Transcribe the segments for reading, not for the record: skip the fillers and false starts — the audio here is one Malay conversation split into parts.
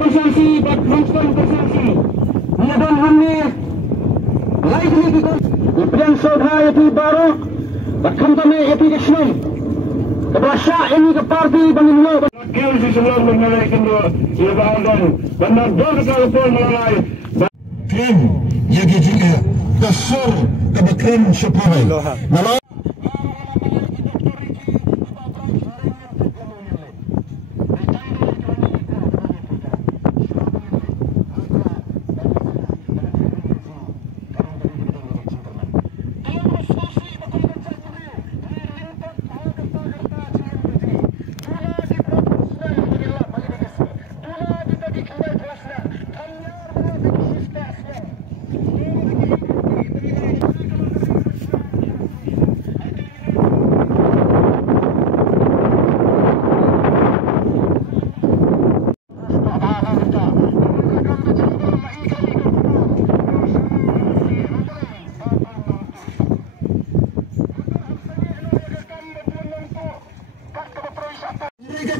प्रशंसी बंचकन प्रशंसी नियदन हमने लाइक नहीं की Kemudian saudara itu baru bahkan kami itu Islam keberasa ini ke parti bangin lo kau si sebelum mengenaikan dua ia bahagian benar benar kalau pun melalui krim yang juga dasar kebakrim separai malah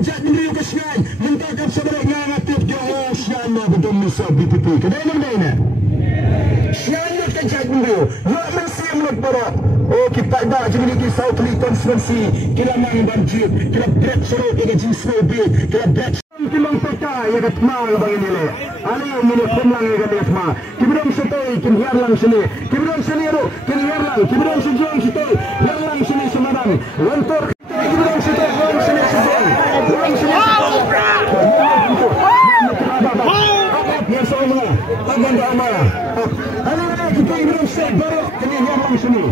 Jangan meniru ke Syai, mintakan sebenarnya aktif jauh Syai betul misal BPP. Kedai mana? Syai kan jangan meniru. Nak mesti melapor. Oh kita dah jadi di South Lee Constituency. Kita main banjir, kita break sorot dengan jenis mobil, kita break. Kimang peta yang ketmal bagi nilai. Ali ini kumlang yang ketmal. Kibidang setoi, kimhiar lang sini. Kibidang sini ro, kimhiar lang. Kibidang sejong setoi, hiar lang sini semadang. Lentor kibidang setoi, lang sini sejong. Lang sini sejong. Ya semua, agenda amarah. Ali kita kibidang setoi baru kimhiar lang sini.